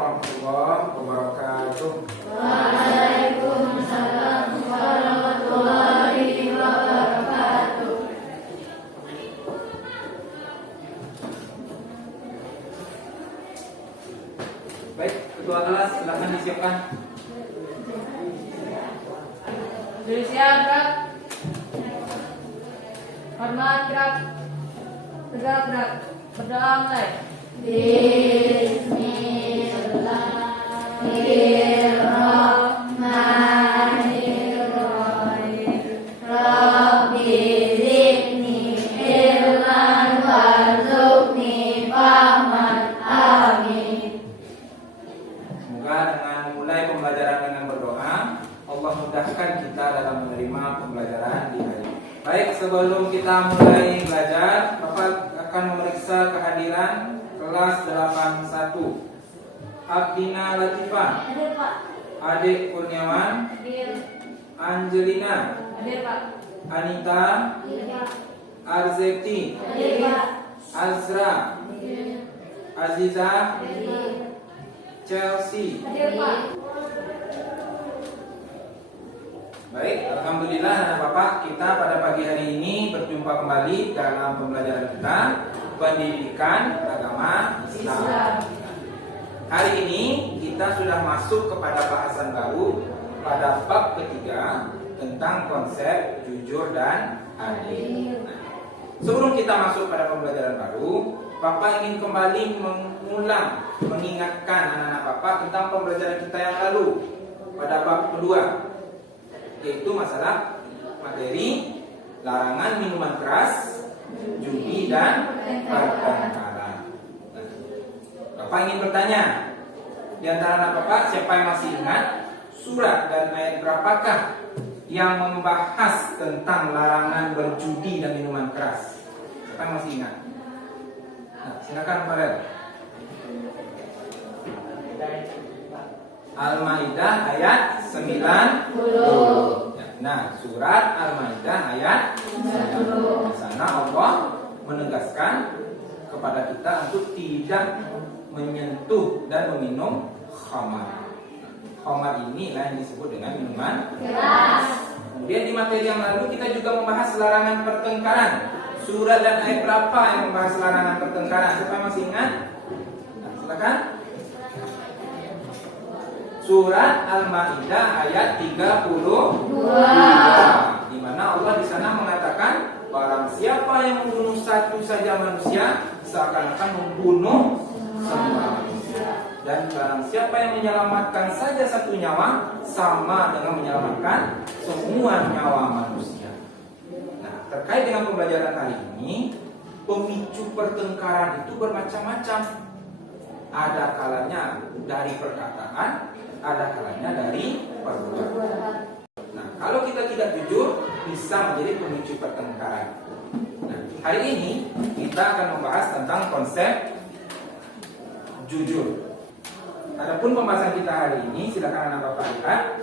warahmatullahi wabarakatuh. Waalaikumsalam warahmatullahi wabarakatuh. Baik, ketua kelas silakan disiapkan. Berdiri siap, gerak. Hormat, gerak. Tegak, gerak. Berdoa mulai. Bismillahirrahmanirrahim. Rabbi zidni ilman warzuqni fahman. Amin. Semoga dengan mulai pembelajaran dengan berdoa, Allah mudahkan kita dalam menerima pembelajaran di hari ini. Baik, sebelum kita mulai belajar, Bapak akan memeriksa kehadiran kelas 81. Abdina Latifah, Hadir, Pak. Adik Kurniawan, Hadir. Angelina, Hadir, Pak. Anita, Hadir, Pak. Arzeti, Hadir, Pak. Azra, Hadir. Aziza, Hadir. Chelsea. Hadir, Pak. Baik, alhamdulillah anak Bapak, kita pada pagi hari ini berjumpa kembali dalam pembelajaran kita pendidikan agama Islam. Hari ini kita sudah masuk kepada bahasan baru pada bab ketiga tentang konsep jujur dan adil. Nah, sebelum kita masuk pada pembelajaran baru, Bapak ingin kembali mengingatkan anak-anak Bapak tentang pembelajaran kita yang lalu pada bab kedua, yaitu masalah materi larangan minuman keras, judi dan pertengkaran. Bapak ingin bertanya, di antara anak Bapak siapa yang masih ingat surat dan ayat berapakah yang membahas tentang larangan berjudi dan minuman keras? Siapa yang masih ingat? Nah, silakan Farel. Al-Maidah ayat 90. Nah, surat Al-Maidah ayat 90. Di sana Allah menegaskan kepada kita untuk tidak menyentuh dan meminum khamar. Khamar ini yang disebut dengan minuman keras. Kemudian di materi yang lalu kita juga membahas larangan pertengkaran. Surat dan ayat berapa yang membahas larangan pertengkaran? Siapa yang masih ingat? Nah, silakan. Surat Al-Maidah ayat 32, di mana Allah di sana mengatakan, barang siapa yang membunuh satu saja manusia seakan-akan membunuh semua manusia, dan barang siapa yang menyelamatkan saja satu nyawa sama dengan menyelamatkan semua nyawa manusia. Nah, terkait dengan pembelajaran hari ini, pemicu pertengkaran itu bermacam-macam. Ada kalanya dari perkataan, ada kalanya dari perbuatan. Nah, kalau kita tidak jujur, bisa menjadi pemicu pertengkaran. Nah, hari ini kita akan membahas tentang konsep jujur. Adapun pembahasan kita hari ini, silakan anak Bapak lihat.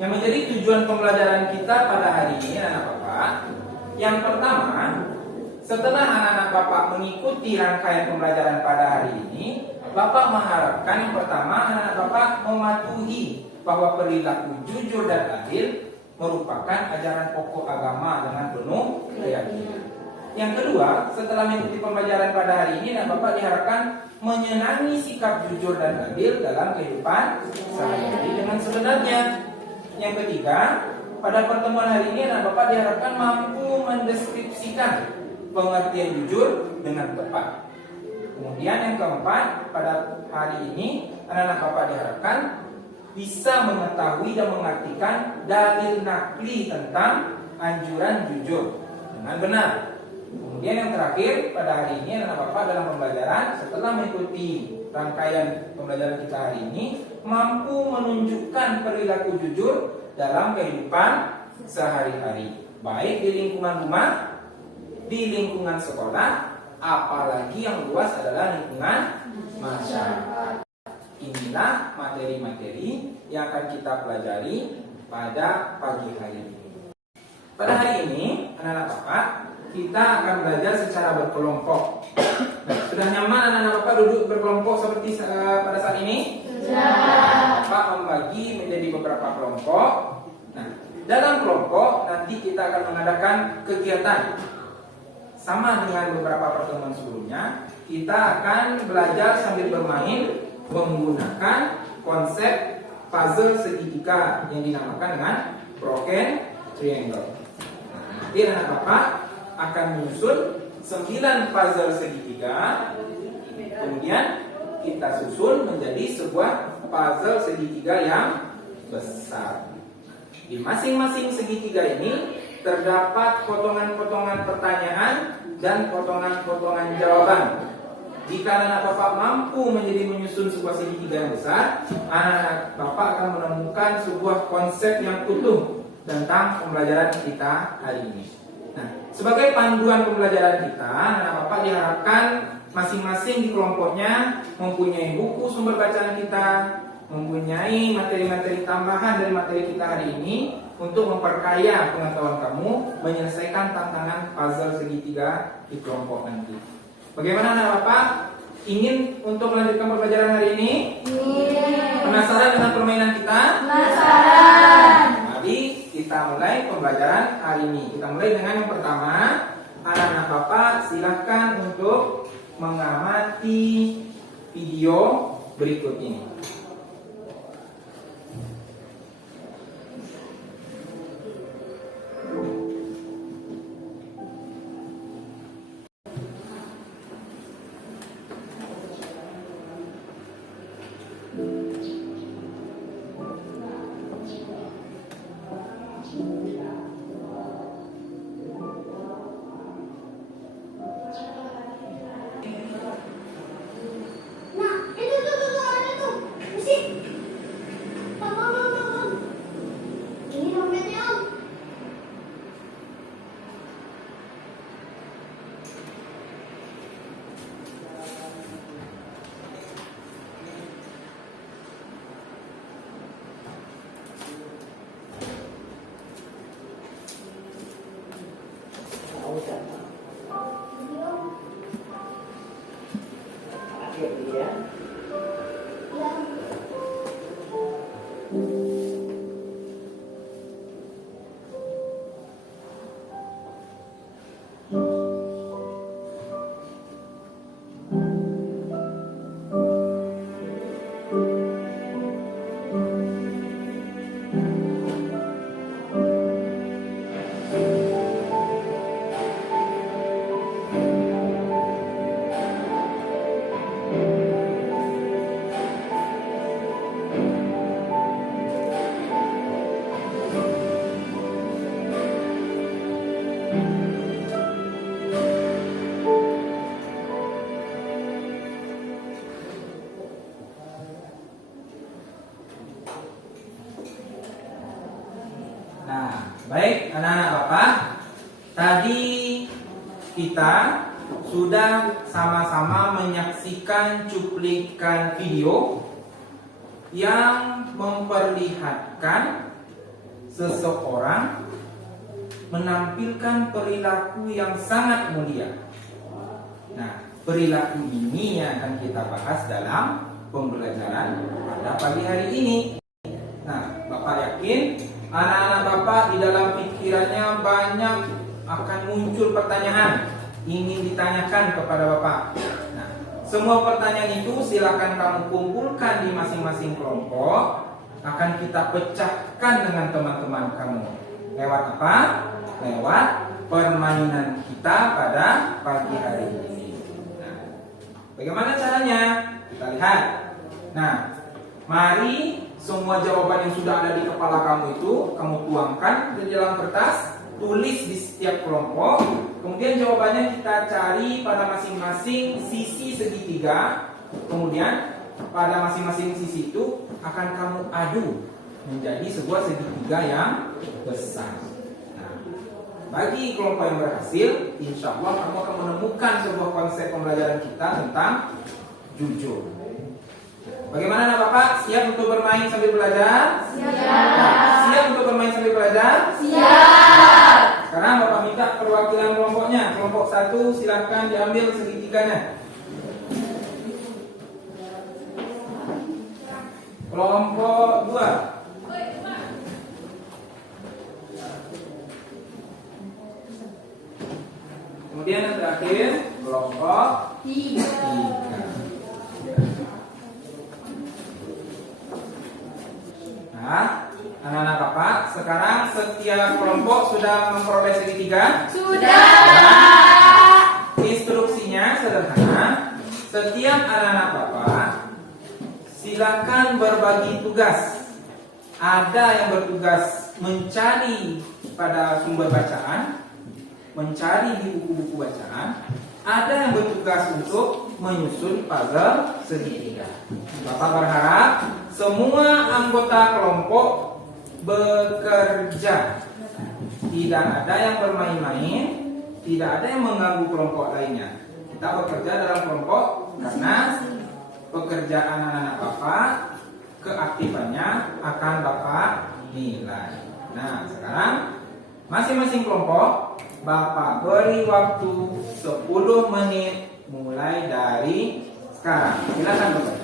Yang menjadi tujuan pembelajaran kita pada hari ini, anak Bapak, yang pertama, setelah anak-anak Bapak mengikuti rangkaian pembelajaran pada hari ini, Bapak mengharapkan yang pertama anak-anak Bapak mematuhi bahwa perilaku jujur dan adil merupakan ajaran pokok agama dengan penuh keyakinan. Yang kedua, setelah mengikuti pembelajaran pada hari ini, anak Bapak diharapkan menyenangi sikap jujur dan adil dalam kehidupan sehari-hari dengan sebenarnya. Yang ketiga, pada pertemuan hari ini anak Bapak diharapkan mampu mendeskripsikan pengertian jujur dengan tepat. Kemudian yang keempat, pada hari ini anak-anak Bapak diharapkan bisa mengetahui dan mengartikan dalil nakli tentang anjuran jujur dengan benar. Kemudian yang terakhir, pada hari ini anak Bapak dalam pembelajaran setelah mengikuti rangkaian pembelajaran kita hari ini mampu menunjukkan perilaku jujur dalam kehidupan sehari-hari, baik di lingkungan rumah, di lingkungan sekolah, apalagi yang luas adalah lingkungan masyarakat. Inilah materi-materi yang akan kita pelajari pada pagi hari ini. Pada hari ini, anak-anak Bapak, kita akan belajar secara berkelompok. Sudah nyaman anak-anak Bapak duduk berkelompok seperti pada saat ini? Sudah. Bapak membagi menjadi beberapa kelompok. Nah, dalam kelompok nanti kita akan mengadakan kegiatan. Sama dengan beberapa pertemuan sebelumnya, kita akan belajar sambil bermain menggunakan konsep puzzle segitiga yang dinamakan dengan broken triangle. Nanti anak Bapak akan menyusun 9 puzzle segitiga, kemudian kita susun menjadi sebuah puzzle segitiga yang besar. Di masing-masing segitiga ini terdapat potongan-potongan pertanyaan dan potongan-potongan jawaban. Jika anak Bapak mampu menjadi menyusun sebuah segitiga yang besar, anak Bapak akan menemukan sebuah konsep yang utuh tentang pembelajaran kita hari ini. Nah, sebagai panduan pembelajaran kita, anak Bapak diharapkan masing-masing di kelompoknya mempunyai buku sumber bacaan kita, mempunyai materi-materi tambahan dari materi kita hari ini untuk memperkaya pengetahuan kamu menyelesaikan tantangan puzzle segitiga di kelompok nanti. Bagaimana anak Bapak? Ingin untuk melanjutkan pembelajaran hari ini? Penasaran dengan permainan kita? Penasaran. Mari kita mulai pembelajaran hari ini. Kita mulai dengan yang pertama. Anak-anak Bapak silahkan untuk mengamati video berikut ini. Baik anak-anak Bapak, tadi kita sudah sama-sama menyaksikan cuplikan video yang memperlihatkan seseorang menampilkan perilaku yang sangat mulia. Nah, perilaku ini yang akan kita bahas dalam pembelajaran pada pagi hari ini. Nah, Bapak yakin anak-anak Bapak di dalam pikirannya banyak akan muncul pertanyaan ingin ditanyakan kepada Bapak. Nah, semua pertanyaan itu silakan kamu kumpulkan di masing-masing kelompok. Akan kita pecahkan dengan teman-teman kamu. Lewat apa? Lewat permainan kita pada pagi hari ini. Nah, bagaimana caranya? Kita lihat. Nah, mari semua jawaban yang sudah ada di kepala kamu itu kamu tuangkan di dalam kertas, tulis di setiap kelompok. Kemudian jawabannya kita cari pada masing-masing sisi segitiga. Kemudian pada masing-masing sisi itu akan kamu adu menjadi sebuah segitiga yang besar. Nah, bagi kelompok yang berhasil, insya Allah kamu akan menemukan sebuah konsep pembelajaran kita tentang jujur. Bagaimana anak Bapak? Siap untuk bermain sambil belajar? Siap. Siap untuk bermain sambil belajar? Siap. Sekarang Bapak minta perwakilan kelompoknya. Kelompok 1 silahkan diambil segitiganya. Kelompok 2. Kemudian yang terakhir kelompok 3. Nah, anak-anak Bapak, sekarang setiap kelompok sudah memperoleh segitiga? Sudah. Instruksinya sederhana. Setiap anak-anak Bapak silakan berbagi tugas. Ada yang bertugas mencari pada sumber bacaan, mencari di buku-buku bacaan. Ada yang bertugas untuk menyusun puzzle segitiga. Bapak berharap semua anggota kelompok bekerja. Tidak ada yang bermain-main, tidak ada yang mengganggu kelompok lainnya. Kita bekerja dalam kelompok karena pekerjaan anak-anak Bapak, keaktifannya akan Bapak nilai. Nah, sekarang masing-masing kelompok Bapak beri waktu 10 menit mulai dari sekarang. Silakan Bapak.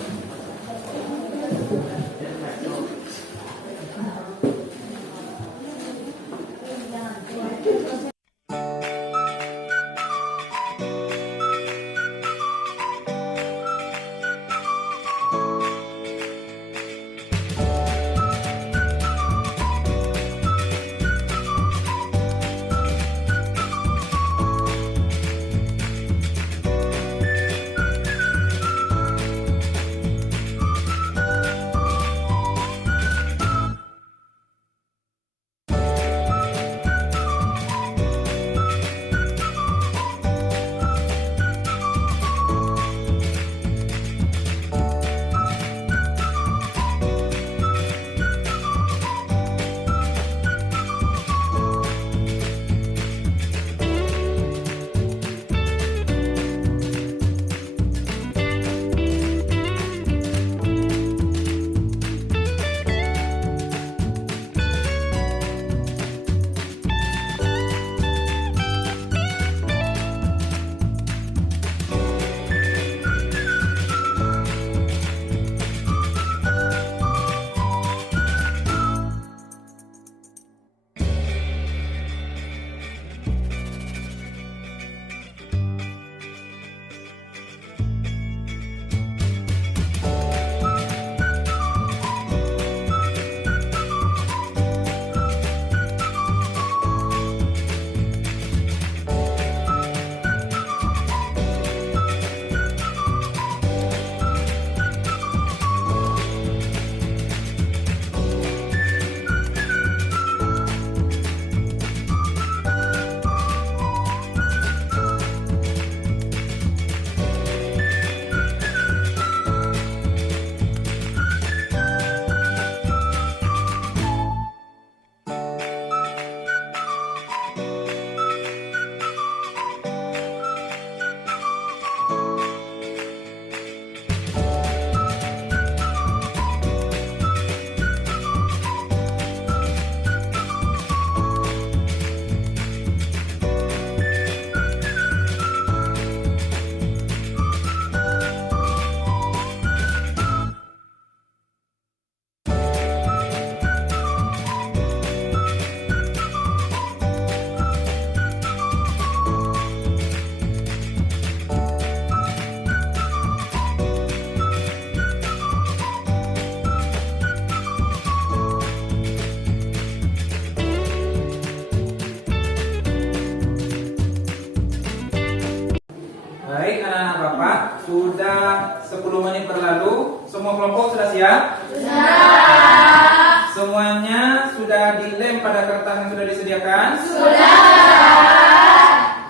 Baik anak-anak Bapak, sudah 10 menit berlalu. Semua kelompok sudah siap? Sudah. Semuanya sudah dilem pada kertas yang sudah disediakan? Sudah.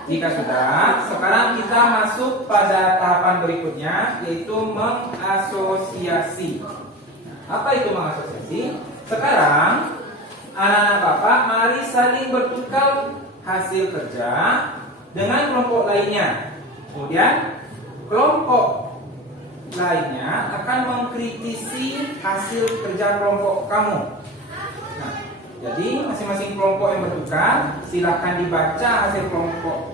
Jika sudah, sekarang kita masuk pada tahapan berikutnya, yaitu mengasosiasi. Apa itu mengasosiasi? Sekarang anak-anak Bapak mari saling bertukar hasil kerja dengan kelompok lainnya. Kemudian kelompok lainnya akan mengkritisi hasil kerja kelompok kamu. Nah, jadi masing-masing kelompok yang bertukar silahkan dibaca hasil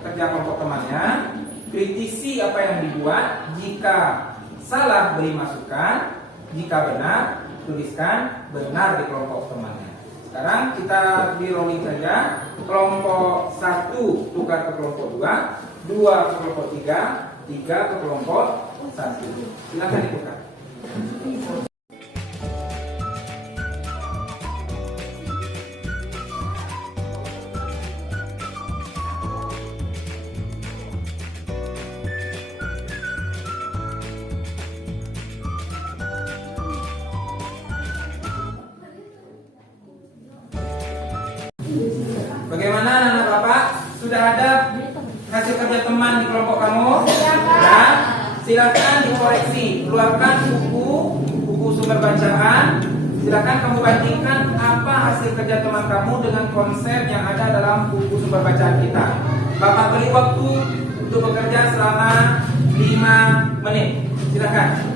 kerja kelompok temannya, kritisi apa yang dibuat. Jika salah beri masukan, jika benar tuliskan benar di kelompok temannya. Sekarang kita di rolling saja. Kelompok 1 tukar ke kelompok 2, 2 ke kelompok 3, 3 ke kelompok 1. Silakan ditukar. Bagaimana anak bapak? Sudah ada hasil kerja teman di kelompok kamu? Ya. Silakan dikoreksi, keluarkan buku sumber bacaan. Silakan kamu bandingkan apa hasil kerja teman kamu dengan konsep yang ada dalam buku sumber bacaan kita. Bapak beri waktu untuk bekerja selama 5 menit. Silakan.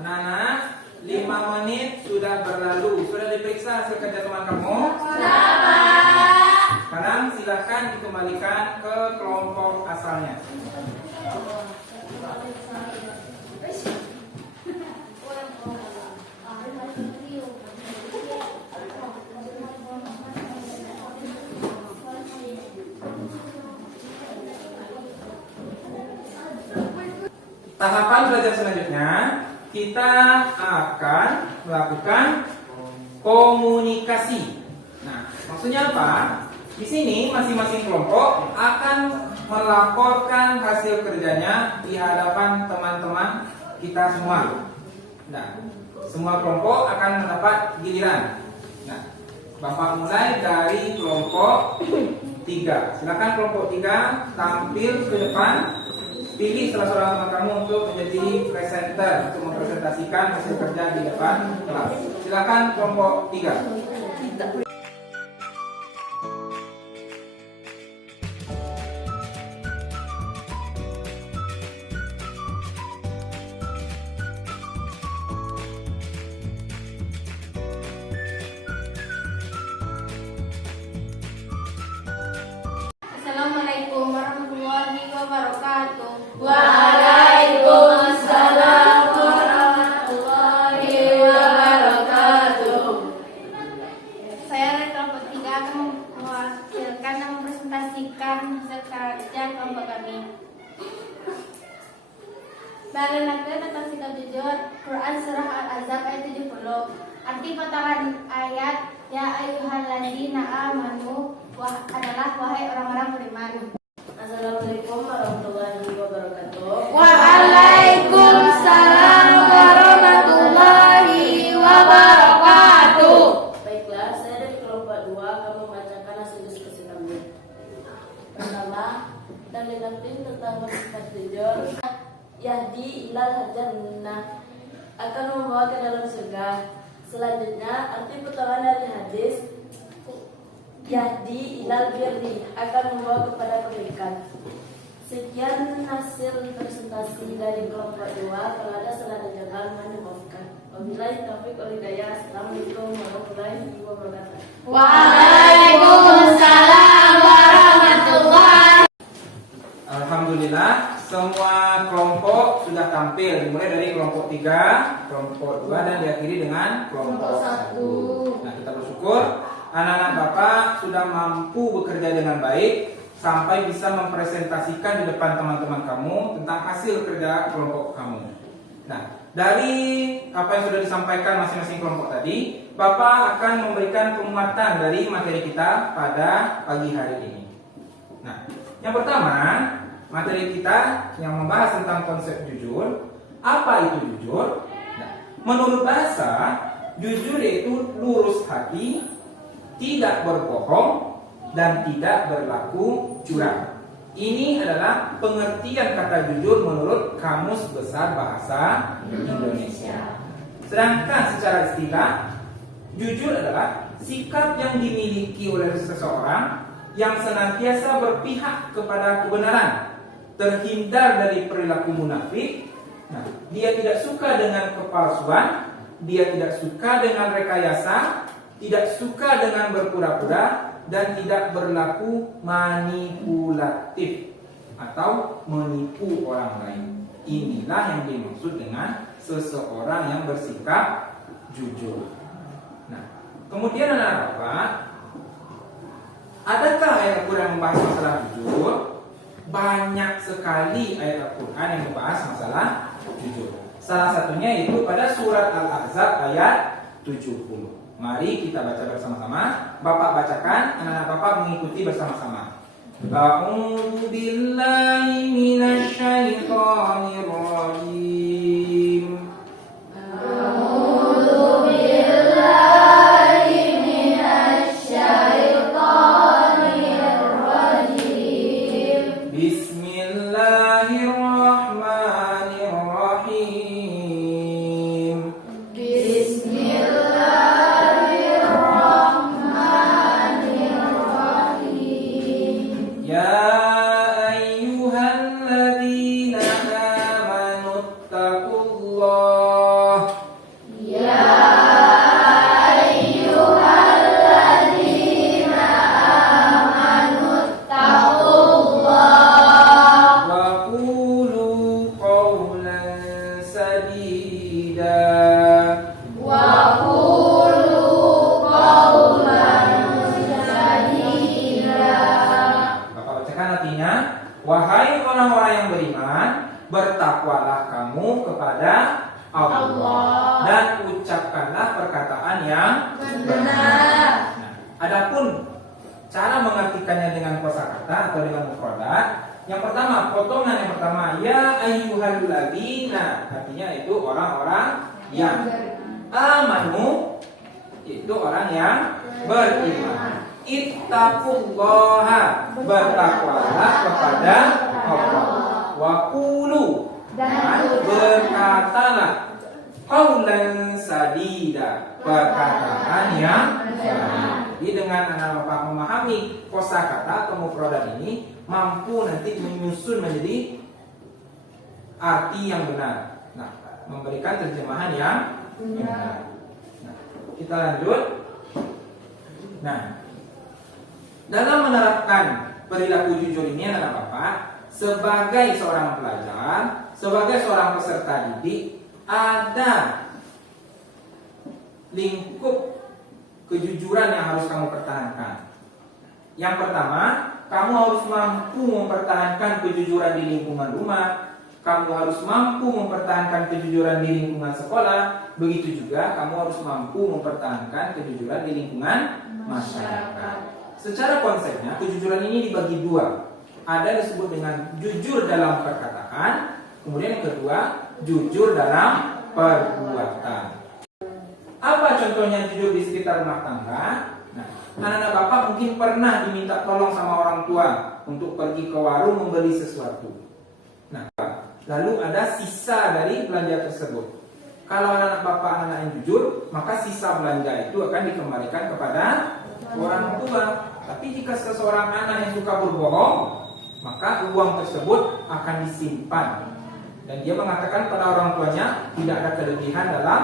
Anak-anak, 5 menit sudah berlalu. Sudah diperiksa hasil kerja teman kamu? Sudah, Pak. Sekarang silakan dikembalikan ke kelompok asalnya. Tahapan belajar selanjutnya, kita akan melakukan komunikasi. Nah, maksudnya apa? Di sini masing-masing kelompok akan melaporkan hasil kerjanya di hadapan teman-teman kita semua. Nah, semua kelompok akan mendapat giliran. Nah, Bapak mulai dari kelompok 3. Silakan kelompok 3 tampil ke depan. Pilih salah seorang teman kamu untuk menjadi presenter, untuk mempresentasikan hasil kerja di depan kelas. Silakan kelompok 3. Assalamualaikum warahmatullahi wabarakatuh. Waalaikumsalam warahmatullahi wabarakatuh. Saya dari kelompok 3 akan mewakilkan dan mempresentasikan hasil kerja kelompok kami. Bagaimana tentang sikap jujur, Quran Surah Al-Ahzab ayat 70. Arti potongan ayat, ya ayyuhalladzina amanu adalah wahai orang-orang beriman. Assalamualaikum warahmatullahi wabarakatuh. Waalaikumsalam warahmatullahi wabarakatuh. Baiklah, saya dari kelompok 2 akan membacakan hasil diskusi kami. Pertama, dalil tentang bersikap jujur. Yahdi ilal jannah, akan membawa ke dalam surga. Selanjutnya, arti potongan dari hadis, Yahdi ilal birri, akan membawa kepada kebaikan. Sekian hasil presentasi dari kelompok 2. Kalau ada salah dan jawaban, mohon dimaafkan. Wabillahi taufiq wal hidayah. Assalamualaikum warahmatullahi wabarakatuh. Waalaikumsalam warahmatullahi. Alhamdulillah, semua kelompok sudah tampil. Dimulai dari kelompok 3, kelompok 2 dan diakhiri dengan kelompok 1. Nah, kita bersyukur anak-anak Bapak sudah mampu bekerja dengan baik sampai bisa mempresentasikan di depan teman-teman kamu tentang hasil kerja kelompok kamu. Nah, dari apa yang sudah disampaikan masing-masing kelompok tadi, Bapak akan memberikan penguatan dari materi kita pada pagi hari ini. Nah, yang pertama, materi kita yang membahas tentang konsep jujur. Apa itu jujur? Nah, menurut bahasa, jujur yaitu lurus hati, tidak berbohong, dan tidak berlaku curang. Ini adalah pengertian kata jujur menurut Kamus Besar Bahasa Indonesia. Sedangkan secara istilah, jujur adalah sikap yang dimiliki oleh seseorang yang senantiasa berpihak kepada kebenaran, terhindar dari perilaku munafik. Nah, dia tidak suka dengan kepalsuan, dia tidak suka dengan rekayasa, tidak suka dengan berpura-pura, dan tidak berlaku manipulatif atau menipu orang lain. Inilah yang dimaksud dengan seseorang yang bersikap jujur. Nah, kemudian anak Bapak, adakah ayat Al-Quran yang membahas masalah jujur? Banyak sekali ayat Al-Quran yang membahas masalah jujur. Salah satunya itu pada surat Al-Ahzab ayat 70. Mari kita baca bersama-sama. Bapak bacakan, anak-anak Bapak mengikuti bersama-sama. A'udzu billahi minasy syaithanir rajim. A'udzu billahi minasy syaithanir rajim. Bismillahirrahmanirrahim. Ya ayyuhalladzina amanu taqullah. Ya ayyuhalladzina amanu taqullah Wa qulu qawlan sadida. wa qulu qawlan sadida. Bapak bacakan artinya. Wahai orang-orang yang beriman, bertakwalah kamu kepada Allah dan ucapkanlah perkataan yang Benar. Nah, adapun cara mengartikannya dengan kosakata atau dengan mufradat, yang pertama, potongan yang pertama, ya ayyuhalladzina, artinya itu orang-orang yang amanu, itu orang yang beriman. Ittaqullaha, bertakwalah kepada Allah. Wa qulu, dan berkatalah qaulan sadida, perkataan yang benar. Jadi dengan anak Bapak memahami kosakata atau mufradat ini, mampu nanti menyusun menjadi arti yang benar. Nah, memberikan terjemahan yang benar. Nah, kita lanjut. Nah, dalam menerapkan perilaku jujur ini anak Bapak, sebagai seorang pelajar, sebagai seorang peserta didik, ada lingkup kejujuran yang harus kamu pertahankan. Yang pertama, kamu harus mampu mempertahankan kejujuran di lingkungan rumah. Kamu harus mampu mempertahankan kejujuran di lingkungan sekolah. Begitu juga kamu harus mampu mempertahankan kejujuran di lingkungan masyarakat. Secara konsepnya, kejujuran ini dibagi dua. Ada yang disebut dengan jujur dalam perkataan, kemudian yang kedua, jujur dalam perbuatan. Apa contohnya jujur di sekitar rumah tangga? Nah, anak-anak Bapak mungkin pernah diminta tolong sama orang tua untuk pergi ke warung membeli sesuatu. Nah, lalu ada sisa dari belanja tersebut. Kalau anak-anak Bapak anak yang jujur, maka sisa belanja itu akan dikembalikan kepada orang tua. Tapi jika seseorang anak yang suka berbohong, maka uang tersebut akan disimpan. Dan dia mengatakan pada orang tuanya tidak ada kelebihan dalam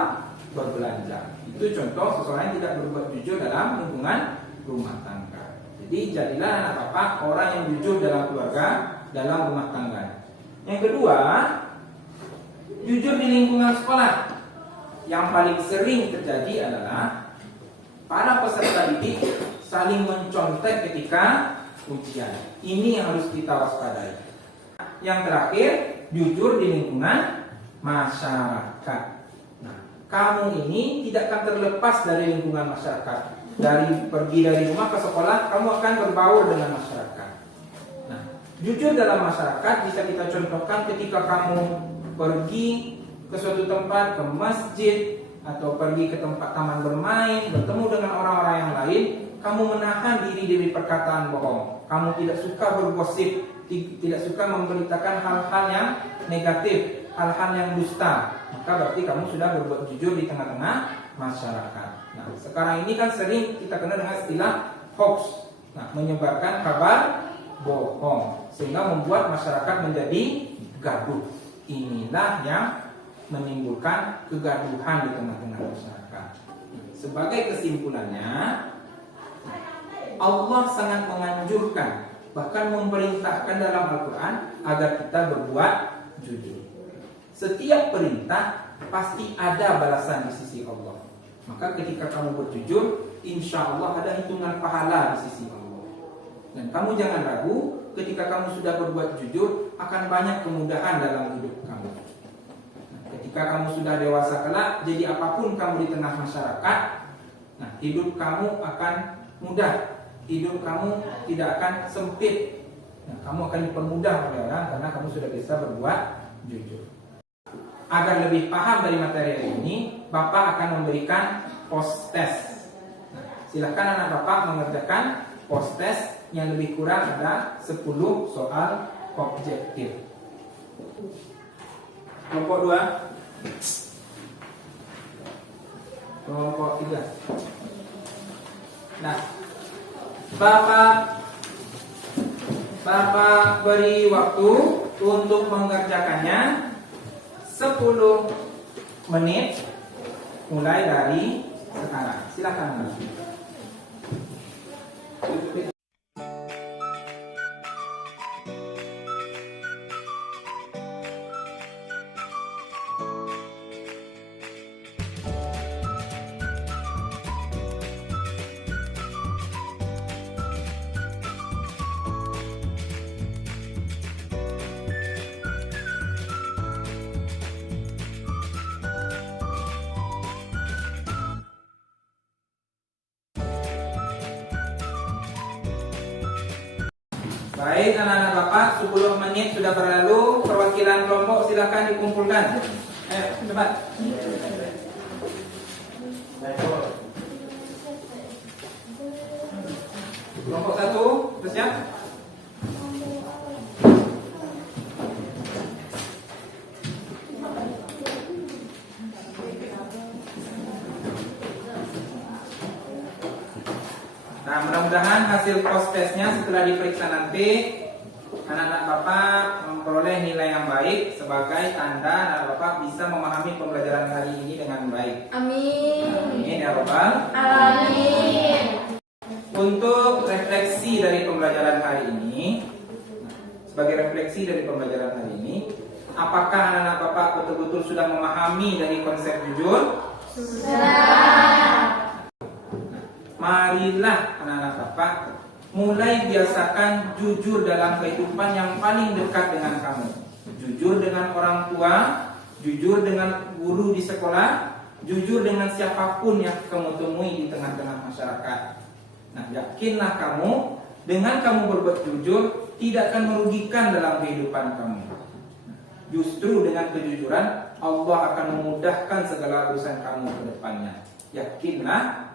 berbelanja. Itu contoh seseorang yang tidak berbuat jujur dalam lingkungan rumah tangga. Jadi jadilah anak Bapak orang yang jujur dalam keluarga, dalam rumah tangga. Yang kedua, jujur di lingkungan sekolah. Yang paling sering terjadi adalah para peserta didik saling mencontek ketika ujian. Ini yang harus kita waspadai. Yang terakhir, jujur di lingkungan masyarakat. Nah, kamu ini tidak akan terlepas dari lingkungan masyarakat. Pergi dari rumah ke sekolah, kamu akan berbaur dengan masyarakat. Nah, jujur dalam masyarakat bisa kita contohkan ketika kamu pergi ke suatu tempat, ke masjid, atau pergi ke tempat taman bermain, bertemu dengan orang-orang yang lain, kamu menahan diri dari perkataan bohong. Kamu tidak suka bergosip, tidak suka memberitakan hal-hal yang negatif, hal-hal yang dusta. Maka berarti kamu sudah berbuat jujur di tengah-tengah masyarakat. Nah, sekarang ini kan sering kita kenal dengan istilah hoax. Nah, menyebarkan kabar bohong sehingga membuat masyarakat menjadi gaduh. Inilah yang menimbulkan kegaduhan di tengah-tengah masyarakat. Sebagai kesimpulannya, Allah sangat menganjurkan, bahkan memerintahkan dalam Al-Quran agar kita berbuat jujur. Setiap perintah pasti ada balasan di sisi Allah. Maka ketika kamu berjujur, insya Allah ada hitungan pahala di sisi Allah. Dan kamu jangan ragu, ketika kamu sudah berbuat jujur, akan banyak kemudahan dalam hidup kamu. Ketika kamu sudah dewasa kelak, jadi apapun kamu di tengah masyarakat, nah hidup kamu akan mudah, hidup kamu tidak akan sempit. Nah, kamu akan dipermudah oleh orang karena kamu sudah bisa berbuat jujur. Agar lebih paham dari materi ini, Bapak akan memberikan post test. Nah, silakan anak Bapak mengerjakan post test yang lebih kurang ada 10 soal objektif. Kelompok 2, kelompok 3. Nah, Bapak beri waktu untuk mengerjakannya 10 menit mulai dari sekarang. Silakan. Baik, anak-anak Bapak, 10 menit sudah berlalu. Perwakilan kelompok silakan dikumpulkan. Ayo, cepat. Kelompok 1, bersiap. Nah, mudah-mudahan hasil post testnya setelah diperiksa nanti anak-anak Bapak memperoleh nilai yang baik sebagai tanda anak Bapak bisa memahami pembelajaran hari ini dengan baik. Amin. Amin ya Rabbal. Amin. Untuk refleksi dari pembelajaran hari ini, sebagai refleksi dari pembelajaran hari ini, apakah anak-anak Bapak betul-betul sudah memahami dari konsep jujur? Sudah. Marilah anak-anak Bapak mulai biasakan jujur dalam kehidupan yang paling dekat dengan kamu. Jujur dengan orang tua, jujur dengan guru di sekolah, jujur dengan siapapun yang kamu temui di tengah-tengah masyarakat. Nah, yakinlah kamu dengan kamu berbuat jujur tidak akan merugikan dalam kehidupan kamu. Justru dengan kejujuran Allah akan memudahkan segala urusan kamu ke depannya. Yakinlah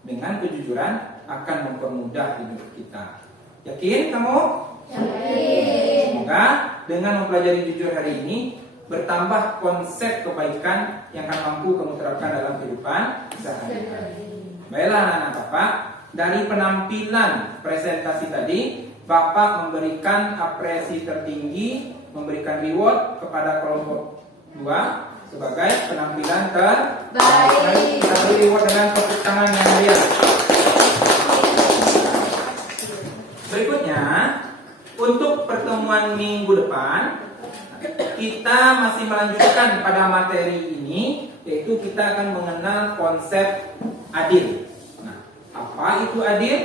dengan kejujuran akan mempermudah hidup kita. Yakin kamu? Yakin. Semoga dengan mempelajari jujur hari ini bertambah konsep kebaikan yang akan mampu kamu terapkan dalam kehidupan sehari-hari. Baiklah anak-anak Bapak, dari penampilan presentasi tadi, Bapak memberikan apresiasi tertinggi, memberikan reward kepada kelompok 2 sebagai penampilan terbaik. Kita beri reward dengan tepuk tangan yang meriah. Berikutnya, untuk pertemuan minggu depan, kita masih melanjutkan pada materi ini, yaitu kita akan mengenal konsep adil. Nah, apa itu adil?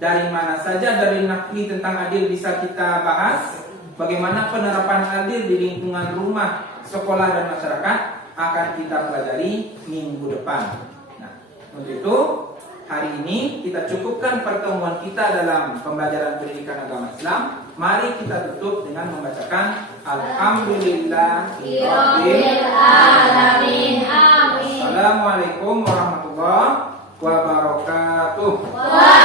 Dari mana saja dari nakli tentang adil bisa kita bahas? Bagaimana penerapan adil di lingkungan rumah, sekolah dan masyarakat? akan kita pelajari minggu depan. Nah, untuk itu hari ini kita cukupkan pertemuan kita dalam pembelajaran pendidikan agama Islam. Mari kita tutup dengan membacakan Alhamdulillahirabbil alamin. Amin. Assalamualaikum warahmatullahi wabarakatuh. Waalaikumsalam.